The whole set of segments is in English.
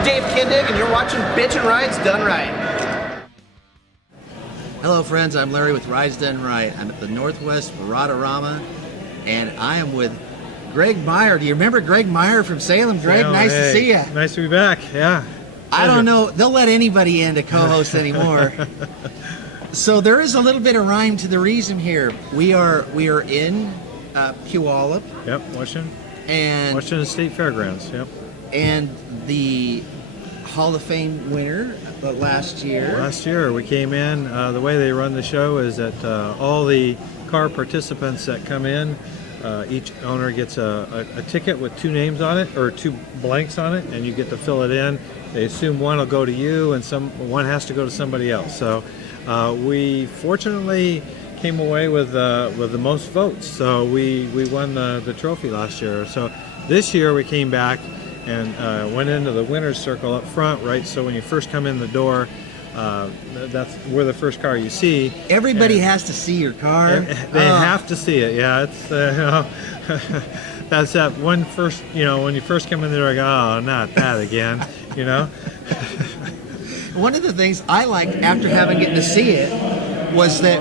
I'm Dave Kindig, and you're watching Bitchin' Rides Done Right. Hello friends, I'm Larry with Rides Done Right. I'm at the Northwest Rodarama, and I am with Greg Meyer. Do you remember Greg Meyer from Salem? Greg, nice to see you. Nice to be back, yeah. I don't know, they'll let anybody in to co-host anymore. So there is a little bit of rhyme to the reason here. We are in Puyallup. Yep, Washington. And Washington State Fairgrounds, yep. And the Hall of Fame winner last year. Last year we came in, the way they run the show is that all the car participants that come in, each owner gets a ticket with 2 names on it, or 2 blanks on it, and you get to fill it in. They assume one will go to you and one has to go to somebody else. So we fortunately came away with the most votes. So we won the trophy last year. So this year we came back and went into the winner's circle up front, right? So when you first come in the door, we're the first car you see. Everybody has to see your car. They have to see it. Yeah, it's that's that one first. When you first come in there, like, oh, not that again. One of the things I liked after getting to see it was that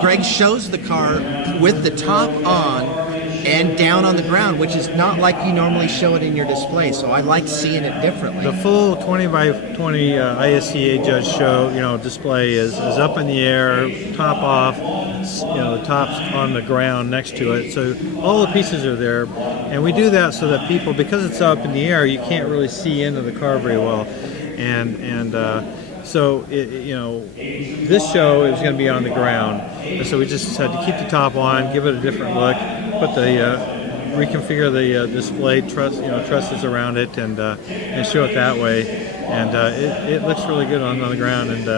Greg shows the car with the top on and down on the ground, which is not like you normally show it in your display. So I like seeing it differently. The full 20 by 20 ISCA judge show, display is up in the air, top off. The top's on the ground next to it. So all the pieces are there, and we do that so that people, because it's up in the air, you can't really see into the car very well, so this show is going to be on the ground, and so we just had to keep the top on, give it a different look, put reconfigure the display trusses around it, and show it that way, and it looks really good on the ground, and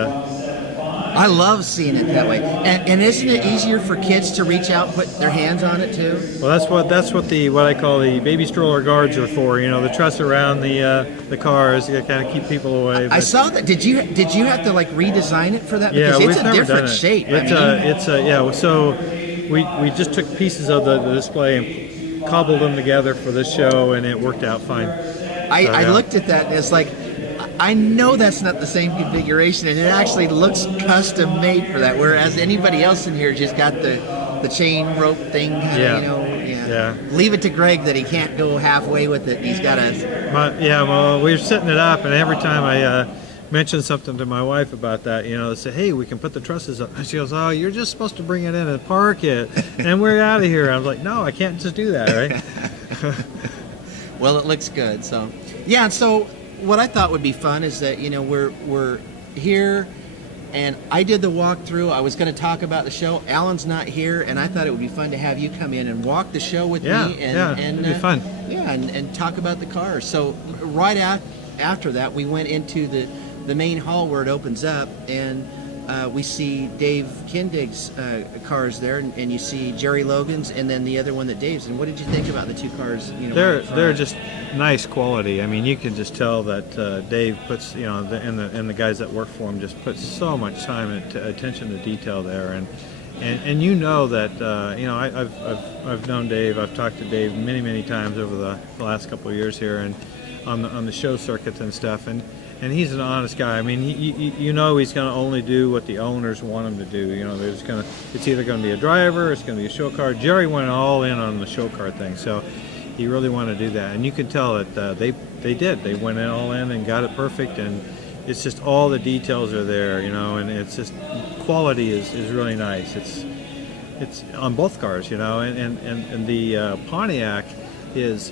I love seeing it that way. And isn't it easier for kids to reach out and put their hands on it too? Well, that's what I call the baby stroller guards are for. The truss around the cars to kind of keep people away. I saw that. Did you have to redesign it for that? Because Yeah, it's a different shape. So we just took pieces of the display and cobbled them together for this show, and it worked out fine. I looked at that and it's like, I know that's not the same configuration, and it actually looks custom made for that. Whereas anybody else in here just got the chain rope thing. Yeah. Leave it to Greg that he can't go halfway with it. He's got to. Well, we were setting it up, and every time I mention something to my wife about that, they say, hey, we can put the trusses up. And she goes, oh, you're just supposed to bring it in and park it, and we're out of here. I was like, no, I can't just do that, right? Well, it looks good. So, yeah, so what I thought would be fun is that, we're here, and I did the walkthrough. I was going to talk about the show. Alan's not here, and I thought it would be fun to have you come in and walk the show with me. And it'd be fun. Yeah, and talk about the cars. So right after that, we went into the main hall where it opens up, and we see Dave Kindig's cars there, and you see Jerry Logan's, and then the other one that Dave's. And what did you think about the 2 cars? They're just nice quality. I mean, you can just tell that Dave puts, and the guys that work for him just put so much time and attention to detail there, and that I've known Dave. I've talked to Dave many times over the last couple of years here, and on the show circuits and stuff, and he's an honest guy. I mean, he's going to only do what the owners want him to do. It's either going to be a driver, or it's going to be a show car. Jerry went all in on the show car thing, so he really wanted to do that, and you can tell that they did. They went all in and got it perfect, and it's just all the details are there, and it's just quality is really nice. It's on both cars, and the Pontiac is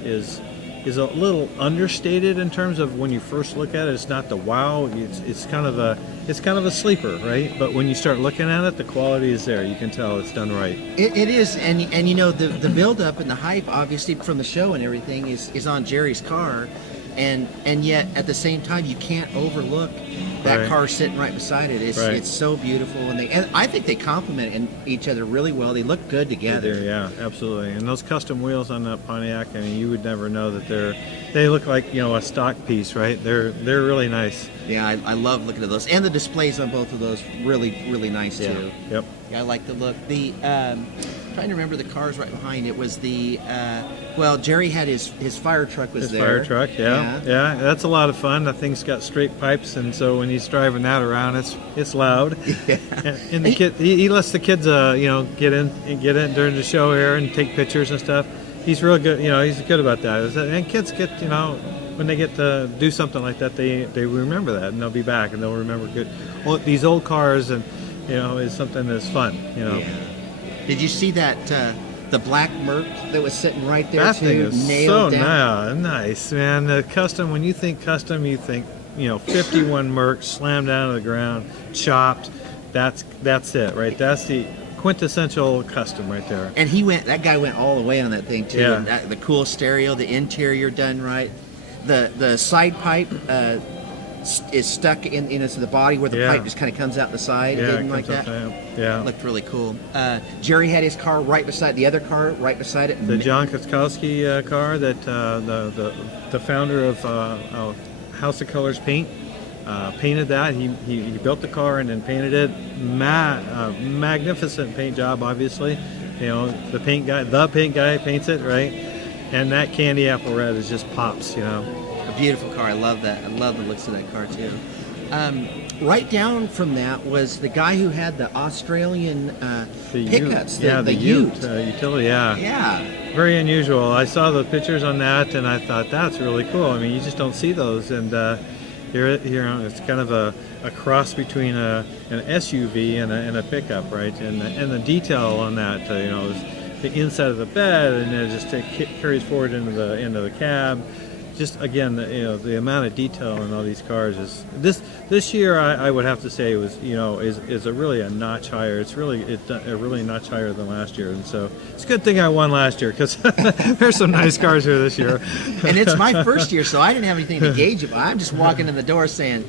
a little understated in terms of when you first look at it. It's not the wow. It's kind of a sleeper, right? But when you start looking at it, the quality is there. You can tell it's done right. It is, and the build up and the hype, obviously from the show and everything, is on Jerry's car, and yet at the same time you can't overlook that car sitting right beside it. It's so beautiful, and I think they complement each other really well. They look good together. Yeah, absolutely. And those custom wheels on that Pontiac, I mean, you would never know that they look like a stock piece, right? They're really nice. Yeah, I love looking at those, and the displays on both of those really nice too. Yep. Yeah, I like the look. trying to remember the cars right behind. It was the well, Jerry had his fire truck was His there. fire truck, yeah. That's a lot of fun. That thing's got straight pipes, and so when he's driving that around, it's loud. Yeah. And the kid, he lets the kids, get in during the show here and take pictures and stuff. He's real good. He's good about that. And kids get, when they get to do something like that, they remember that, and they'll be back, and they'll remember good. Well, these old cars, and is something that's fun. Yeah. Did you see that the black Merc that was sitting right there that too? Thing is nailed so down? nice, man. The custom. When you think custom, you think 51 Merc slammed down to the ground, chopped. That's it, right? That's the quintessential custom right there. And that guy went all the way on that thing too. Yeah. And the cool stereo, the interior done right, the side pipe is stuck into the body where the pipe just kind of comes out the side. Yeah, Didn't like that. Yeah, it looked really cool. Jerry had his car right beside the other car, right beside it. The John Koskowski car that the founder of House of Colors Paint painted that. He built the car and then painted it. Magnificent paint job, obviously. The paint guy paints it, right? And that candy apple red is just pops, A beautiful car. I love that. I love the looks of that car too. Right down from that was the guy who had the Australian pickups. The Ute utility. Yeah. Very unusual. I saw the pictures on that, and I thought that's really cool. I mean, you just don't see those, and here it's kind of a cross between an SUV and a pickup, right? And the detail on that, is the inside of the bed, and it just carries forward into the cab. Just again, the amount of detail in all these cars is this year. I would have to say was is really a notch higher. It's a really notch higher than last year, and so it's a good thing I won last year because there's some nice cars here this year. And it's my first year, so I didn't have anything to gauge it. But I'm just walking in the door saying,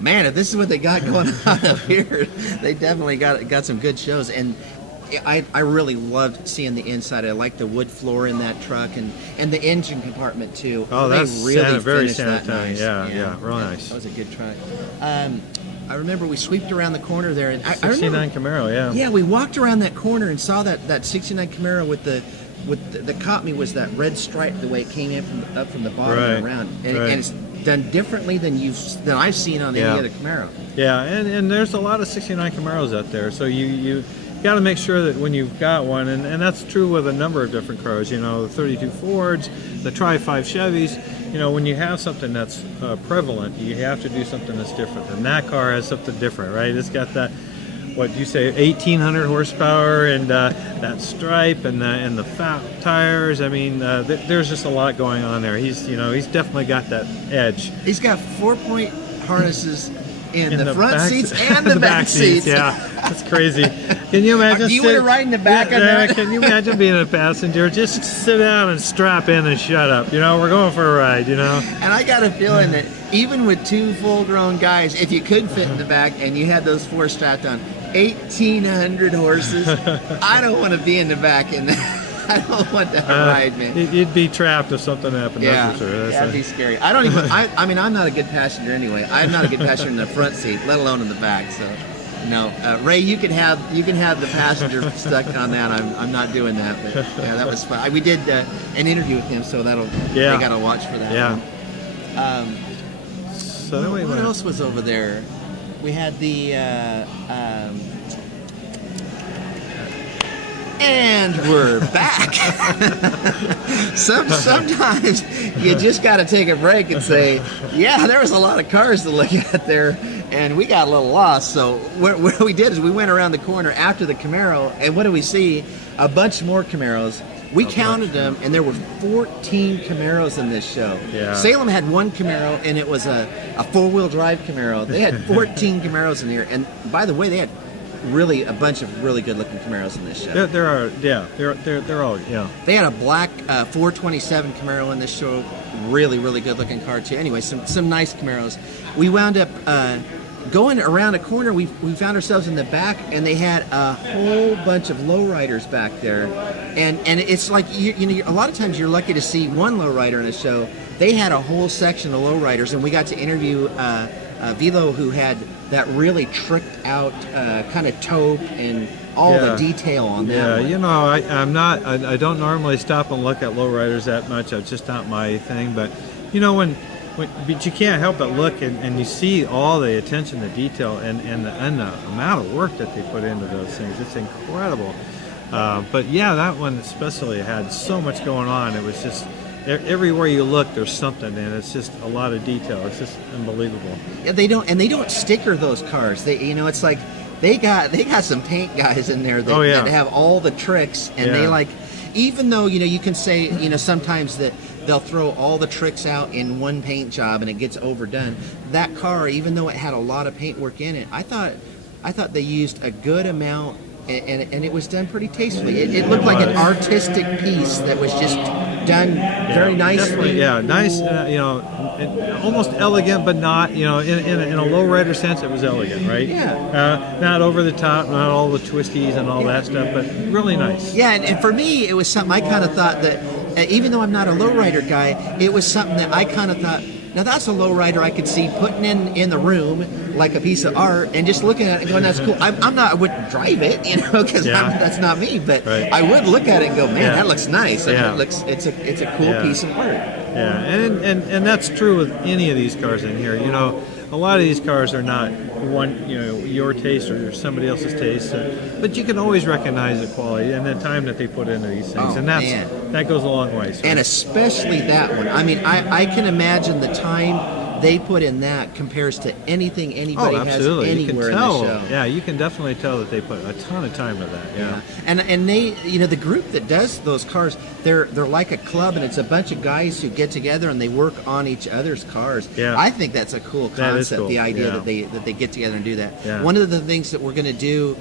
"Man, if this is what they got going on up here, they definitely got some good shows." And I really loved seeing the inside. I like the wood floor in that truck and the engine compartment too. Oh, that's really very finished that sanitary. nice. Yeah, real nice. That was a good truck. I remember we sweeped around the corner there, and I 69 Camaro. Yeah, we walked around that corner and saw that 69 Camaro with the caught me was that red stripe, the way it came in up from the bottom and around, and it's done differently than I've seen on any other Camaro. Yeah, and there's a lot of 69 Camaros out there, so you got to make sure that when you've got one, and that's true with a number of different cars, the 32 Fords, the Tri-5 Chevys, when you have something that's prevalent, you have to do something that's different. And that car has something different, right? It's got that, what you say, 1,800 horsepower, and that stripe, and the fat tires. I mean, there's just a lot going on there. He's definitely got that edge. He's got 4-point harnesses in the front seats and the back seats. Yeah, that's crazy. Can you imagine? Do you want to ride in the back of that? Can you imagine being a passenger? Just sit down and strap in and shut up. We're going for a ride. And I got a feeling that even with two full-grown guys, if you could fit in the back and you had those four strapped on, 1,800 horses. I don't want to be in the back in that. I don't want that ride, man. You'd be trapped if something happened. That's for sure. That'd be scary. I don't even. I mean, I'm not a good passenger anyway. I'm not a good passenger in the front seat, let alone in the back. So, no. Ray, you can have the passenger stuck on that. I'm not doing that. But yeah, that was fun. We did an interview with him, so they gotta watch for that. Yeah. So what else was over there? We had the. And we're back. Sometimes you just got to take a break and say, yeah, there was a lot of cars to look at there, and we got a little lost. So what we did is we went around the corner after the Camaro, and what do we see? A bunch more Camaros. We counted them, and there were 14 Camaros in this show. Yeah. Salem had one Camaro, and it was a four-wheel drive Camaro. They had 14 Camaros in here, and by the way, they had really a bunch of really good-looking Camaros in this show. They're all. They had a black 427 Camaro in this show, really good-looking car too. Anyway, some nice Camaros. We wound up going around a corner. We found ourselves in the back, and they had a whole bunch of lowriders back there, and it's like a lot of times you're lucky to see one lowrider in a show. They had a whole section of lowriders, and we got to interview Velo, who had that really tricked out kind of taupe and all the detail on that. Yeah, one. you know, I don't normally stop and look at lowriders that much. It's just not my thing. But you know, but you can't help but look and you see all the attention to detail and the amount of work that they put into those things. It's incredible. But yeah, that one especially had so much going on. It was just everywhere you look, there's something, and it's just a lot of detail. It's just unbelievable. Yeah, they don't sticker those cars. They, you know, it's like they got some paint guys in there that, that have all the tricks, and they like, even though, you know, you can say, you know, sometimes that they'll throw all the tricks out in one paint job and it gets overdone. That car, even though it had a lot of paint work in it, I thought they used a good amount, and it was done pretty tastefully. It looked like an artistic piece that was just done very nicely. Yeah, nice. You know, almost elegant, but not. You know, in a lowrider sense, it was elegant, right? Yeah. Not over the top, not all the twisties and all that stuff, but really nice. Yeah, and for me, it was something I kind of thought that, even though I'm not a lowrider guy, it was something that I kind of thought, now that's a lowrider I could see putting in the room like a piece of art and just looking at it and going, that's cool. I wouldn't drive it, you know, because that's not me, but I would look at it and go, man, that looks nice. I mean, it's a cool piece of art. Yeah, and that's true with any of these cars in here. You know, a lot of these cars are not your taste or somebody else's taste, but you can always recognize the quality and the time that they put into these things, and that goes a long way. So. And especially that one. I mean, I can imagine the time they put in that compares to anything anybody has anywhere in the show. Yeah, you can definitely tell that they put a ton of time into that. Yeah. And they, you know, the group that does those cars, they're like a club, and it's a bunch of guys who get together and they work on each other's cars. Yeah. I think that's a cool concept. Cool. The idea that they get together and do that. Yeah. One of the things that we're going to do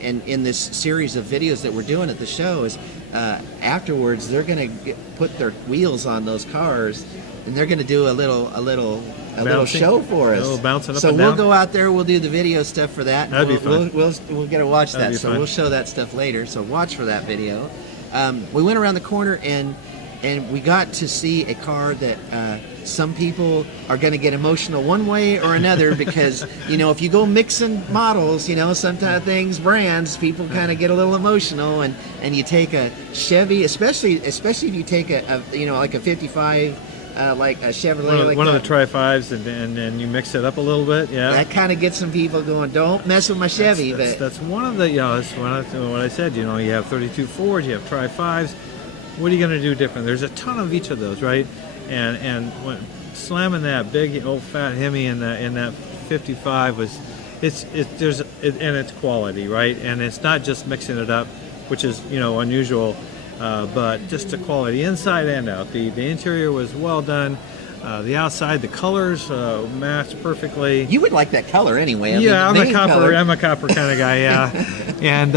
in this series of videos that we're doing at the show is afterwards they're going to put their wheels on those cars. And they're going to do a little show for us. A little bouncing up so and we'll down. go out there. We'll do the video stuff for that. That'd be fun. We'll get to watch that. So fun. we'll show that stuff later. So watch for that video. We went around the corner and we got to see a car that some people are going to get emotional one way or another because, you know, if you go mixing models, you know, sometimes things, brands, people kind of get a little emotional, and you take a Chevy, especially if you take a you know, like a 55. Like a Chevrolet, one of the Tri-5s, and you mix it up a little bit, That kind of gets some people going, don't mess with my Chevy. That's one of the, that's what I said, you know, you have 32 Fords, you have Tri-5s. What are you going to do different? There's a ton of each of those, right? And when slamming that big old fat Hemi in that 55 was, and it's quality, right? And it's not just mixing it up, which is, you know, unusual. But just the quality inside and out. The interior was well done. The outside, the colors matched perfectly. You would like that color anyway. I mean, I'm a copper kind of guy. Yeah, and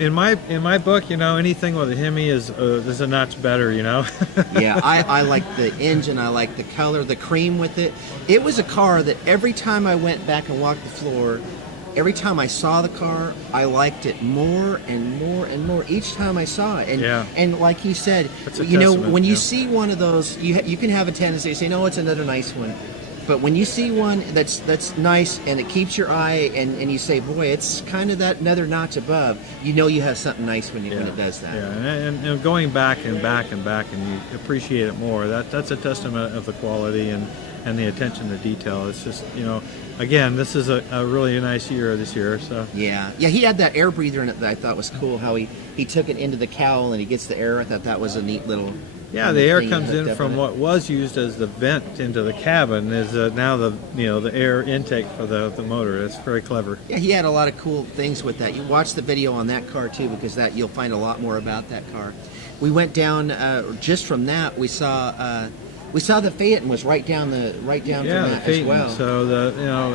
in my book, you know, anything with a Hemi is a notch better. You know. Yeah, I like the engine. I like the color, the cream with it. It was a car that every time I went back and walked the floor. Every time I saw the car, I liked it more and more and more each time I saw it. And like he said, you know, when you see one of those, you can have a tendency to say, no, it's another nice one. But when you see one that's nice and it keeps your eye, and you say, boy, it's kind of that another notch above, you know you have something nice when it does that. Yeah, and going back and back and back, and you appreciate it more. That's a testament of the quality and the attention to detail. It's just, you know, again, this is a really nice year this year. So yeah, he had that air breather in it that I thought was cool. How he took it into the cowl and he gets the air. I thought that was a neat little. Yeah, the air comes in from what was used as the vent into the cabin is now the air intake for the motor. It's very clever. Yeah, he had a lot of cool things with that. You watch the video on that car too, because that you'll find a lot more about that car. We went down just from that. We saw the Phaeton was right down from that as well. So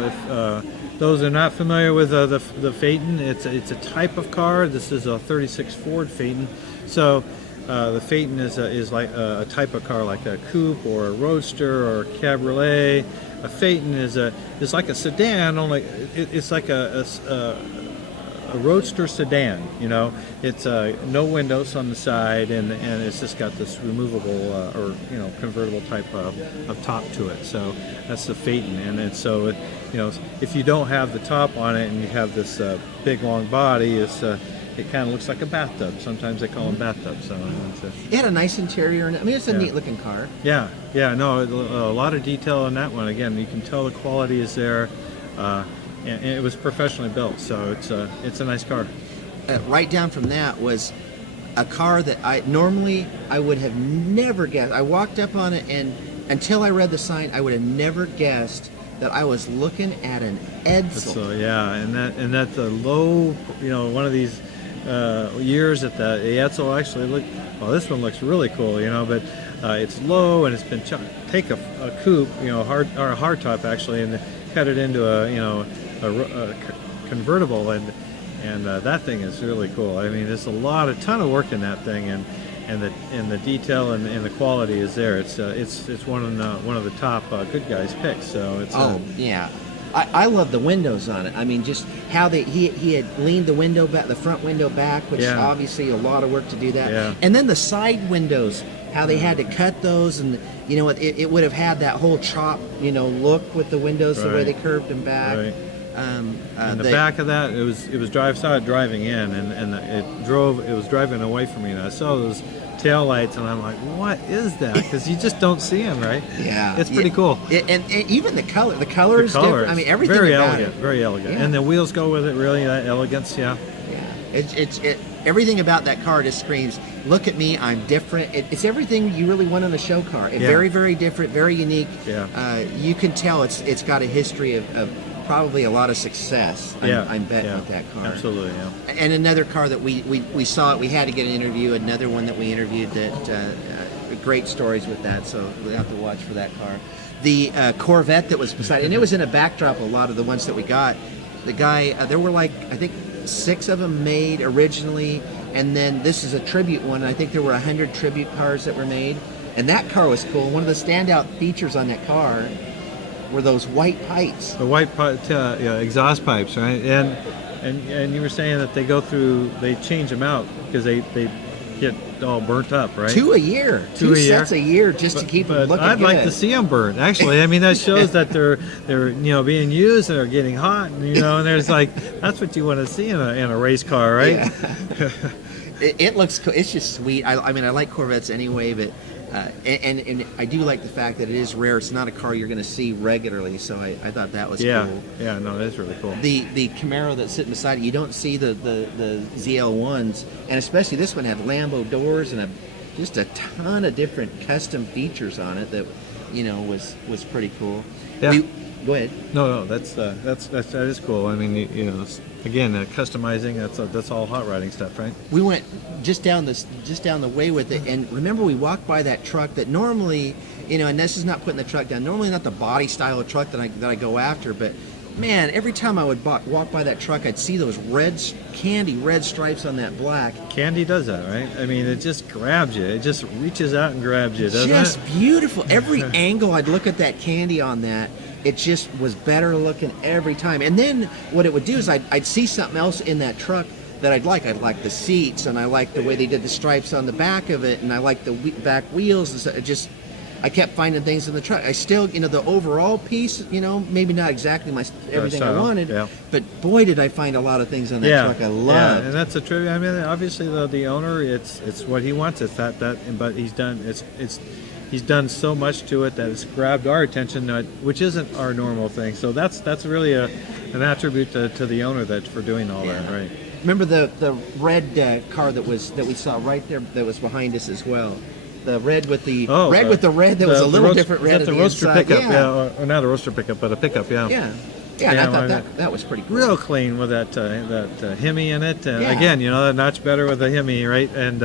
if those are not familiar with the Phaeton, it's a type of car. This is a 36 Ford Phaeton. So the Phaeton is like a type of car, like a coupe or a roadster or a cabriolet. A Phaeton is like a sedan, only it's like a a roadster sedan. You know, it's no windows on the side, and it's just got this removable or convertible type of top to it. So that's the Phaeton, and it's so if you don't have the top on it and you have this big long body, it kind of looks like a bathtub. Sometimes they call them bathtubs. So it had a nice interior, and I mean it's a neat looking car. Yeah, no, a lot of detail on that one. Again, you can tell the quality is there, and it was professionally built. So it's a nice car. Right down from that was a car that I would have never guessed. I walked up on it, and until I read the sign, I would have never guessed that I was looking at an Edsel. So and that's a low, one of these years that the Edsel actually looked. Well, this one looks really cool, but it's low and it's been take a coupe, hard or a hardtop actually, and cut it into a convertible, and that thing is really cool. I mean, there's a ton of work in that thing, and the detail and the quality is there. It's one of the top good guys picks. So it's yeah. I love the windows on it. I mean, just how he had leaned the front window back, which obviously a lot of work to do that. Yeah. And then the side windows, how they had to cut those, and it would have had that whole chop look with the windows, the way they curved them back. Right. And the back of that, it was driving in, and it was driving away from me, and I saw those tail lights, and I'm like, what is that? Because you just don't see them, right? Yeah, it's pretty cool. And even the color is different. I mean, everything very about elegant, very elegant, and the wheels go with it. Really, that elegance, yeah. It's everything about that car just screams, look at me, I'm different. It's everything you really want in a show car. Very, very different, very unique. Yeah. You can tell it's got a history of probably a lot of success. I'm betting with that car. Absolutely, yeah. And another car that we saw, we had to get an interview. Another one that we interviewed that great stories with that. So we will have to watch for that car. The Corvette that was beside, and it was in a backdrop. A lot of the ones that we got. The guy, there were I think 6 of them made originally, and then this is a tribute one. I think there were 100 tribute cars that were made, and that car was cool. One of the standout features on that car were those white pipes. The white exhaust pipes, right? And you were saying that they change them out because they get all burnt up, right? 2 a year. 2 sets a year just to keep them looking I'd good. like to see them burnt. Actually, I mean that shows that they're being used and they're getting hot, and and there's that's what you want to see in a race car, right? Yeah. It looks cool. It's just sweet. I mean, I like Corvettes anyway, but and I do like the fact that it is rare. It's not a car you're going to see regularly, so I thought that was cool. Yeah, no, that's really cool. The Camaro that's sitting beside it, you don't see the ZL1s, and especially this one had Lambo doors and just a ton of different custom features on it that was pretty cool. Yeah. Go ahead. No, that is cool. I mean, again, customizing. That's all hot rodding stuff, right? We went just down the way with it, and remember we walked by that truck that normally, and this is not putting the truck down. Normally, not the body style of truck that I go after, but man, every time I would walk by that truck, I'd see those candy red stripes on that black. Candy does that, right? I mean, it just grabs you. It just reaches out and grabs you, doesn't it? Just beautiful. Every angle I'd look at that candy on that. It just was better looking every time. And then what it would do is I'd see something else in that truck that I'd like. I'd like the seats, and I liked the way they did the stripes on the back of it, and I liked the back wheels. And so I kept finding things in the truck. I still, the overall piece, maybe not exactly everything I wanted, but boy, did I find a lot of things on that truck I loved. Yeah, and that's a trivia. I mean, obviously the owner, it's what he wants. It's that, but he's done He's done so much to it that it's grabbed our attention, which isn't our normal thing. So that's really an attribute to the owner for doing all that, right? Remember the red car that we saw right there that was behind us as well. The red with the red that was a little different red. Is that the roadster pickup? Or not a roadster pickup, but a pickup, Yeah, and I thought that was pretty cool. Real clean with that Hemi in it. Again, a notch better with the Hemi, right? And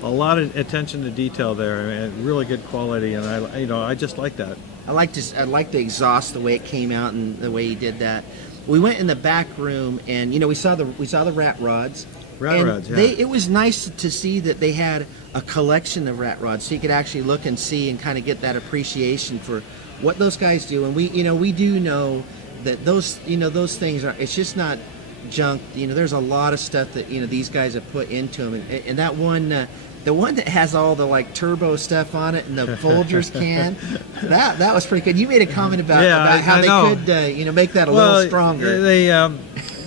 a lot of attention to detail there, and really good quality, and I just like that. I like the exhaust, the way it came out, and the way he did that. We went in the back room, and we saw the rat rods. It was nice to see that they had a collection of rat rods, so you could actually look and see and kind of get that appreciation for what those guys do. And we do know that those things are. It's just not junk. There's a lot of stuff that these guys have put into them, and that one. The one that has all the like turbo stuff on it and the Folgers can, that was pretty good. You made a comment about how they could make that a little stronger.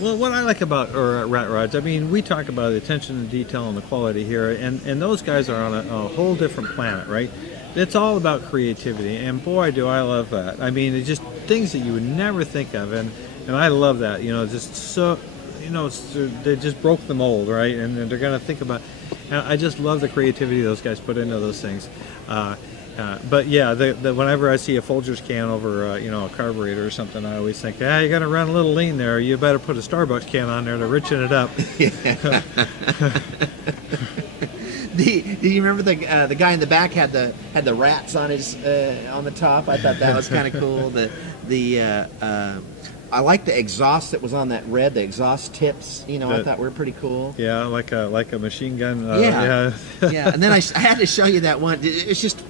Well, what I like about rat rods, I mean, we talk about the attention to detail and the quality here, and those guys are on a whole different planet, right? It's all about creativity, and boy, do I love that. I mean, it's just things that you would never think of, and I love that. Just so, they just broke the mold, right? And they're gonna think about. I just love the creativity those guys put into those things. But yeah, whenever I see a Folgers can over a carburetor or something, I always think, you got to run a little lean there. You better put a Starbucks can on there to richen it up. Do you remember the guy in the back had the rats on his on the top? I thought that was kind of cool. I like the exhaust that was on that red. The exhaust tips, I thought were pretty cool. Yeah, like a machine gun. Yeah. And then I had to show you that one. It's just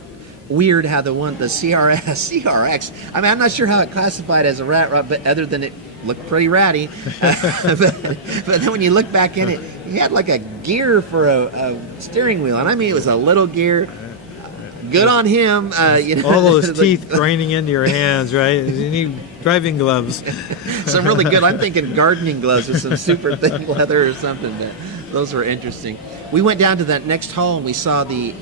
weird how the CRX. I mean, I'm not sure how it classified as a rat rod, but other than it looked pretty ratty. But then when you look back in it, he had like a gear for a steering wheel, and I mean it was a little gear. Good on him. All those teeth grinding into your hands, right? You need driving gloves. Some really good. I'm thinking gardening gloves with some super thick leather or something. But those were interesting. We went down to that next hall and we saw the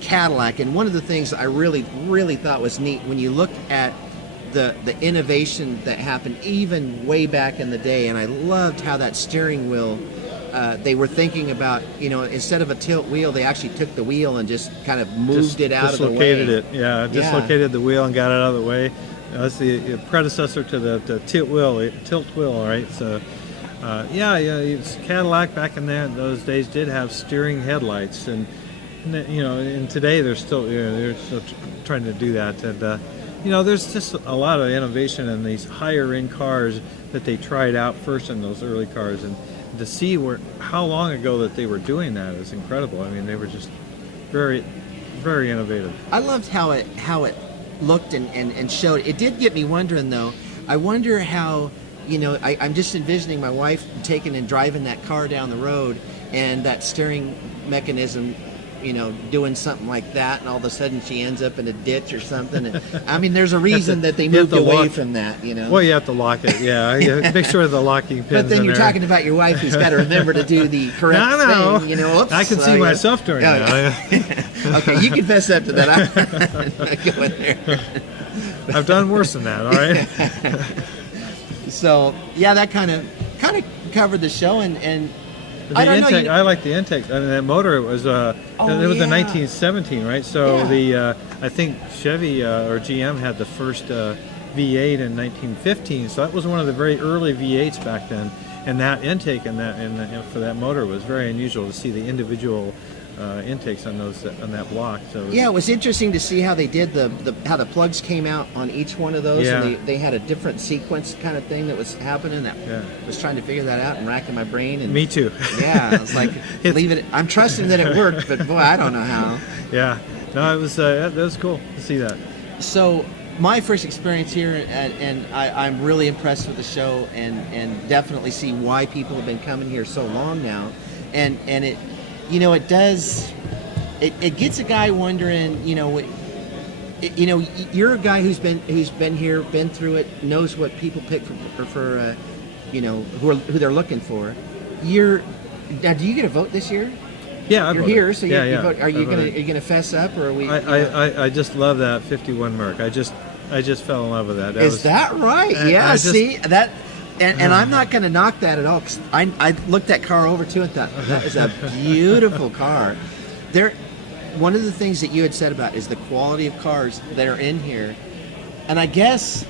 Cadillac. And one of the things I really, really thought was neat when you look at the innovation that happened even way back in the day. And I loved how that steering wheel. They were thinking about, instead of a tilt wheel, they actually took the wheel and just kind of moved it out of the way. Dislocated it, dislocated the wheel and got it out of the way. That's the predecessor to the tilt wheel, right? So, Cadillac back in those days did have steering headlights, and today they're still trying to do that. And there's just a lot of innovation in these higher end cars that they tried out first in those early cars, and to see how long ago that they were doing that is incredible. I mean, they were just very, very innovative. I loved how it looked and showed. It did get me wondering, though. I wonder how, I'm just envisioning my wife taking and driving that car down the road and that steering mechanism, doing something like that, and all of a sudden she ends up in a ditch or something. And, I mean, there's a reason that they moved away from that, Well, you have to lock it, yeah. Make sure the locking pin's But then you're there. talking about your wife who's got to remember to do the correct thing, Oops, I can see myself doing that. Okay, you can fess up to that. I'm not going there. I've done worse than that, all right? So, yeah, that kind of covered the show, and the intake, I like the intake. I mean, that motor was a 1917, right? So I think Chevy or GM had the first V8 in 1915. So that was one of the very early V8s back then. And that intake for that motor was very unusual to see the individual intakes on that block. So it was interesting to see how they did how the plugs came out on each one of those. Yeah. And they had a different sequence kind of thing that was happening. That was trying to figure that out and racking my brain. And me too. Yeah, I was like, leave it. I'm trusting that it worked, but boy, I don't know how. Yeah, no, it was that was cool to see that. So my first experience here, and I'm really impressed with the show, and definitely see why people have been coming here so long now, and it. It does. It gets a guy wondering. You're a guy who's been here, been through it, knows what people pick for who they're looking for. Do you get a vote this year? Yeah, you're here, so you vote. Are you gonna fess up, or are we? I just love that 51 Merc. I just fell in love with that. Is that right? Yeah. See that. And I'm not going to knock that at all, because I looked that car over too and thought, that is a beautiful car. One of the things that you had said about is the quality of cars that are in here. And I guess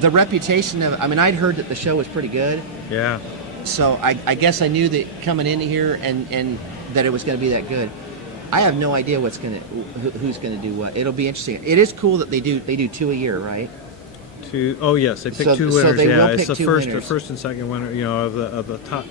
the reputation of, I'd heard that the show was pretty good. Yeah. So I guess I knew that coming into here and that it was going to be that good. I have no idea who's going to do what. It'll be interesting. It is cool that they do 2 a year, right? Oh yes, they pick two winners. It's the first and second winner, of the top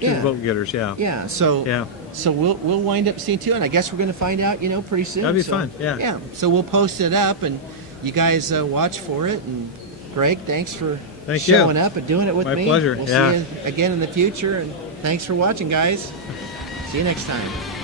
two vote getters. Yeah. Yeah. So we'll wind up seeing two, and I guess we're going to find out, pretty soon. That'd be fun. Yeah. Yeah. So we'll post it up, and you guys watch for it, and Greg, thanks for Thank you. showing up and doing it with My me. pleasure, We'll yeah. see you again in the future, and thanks for watching, guys. See you next time.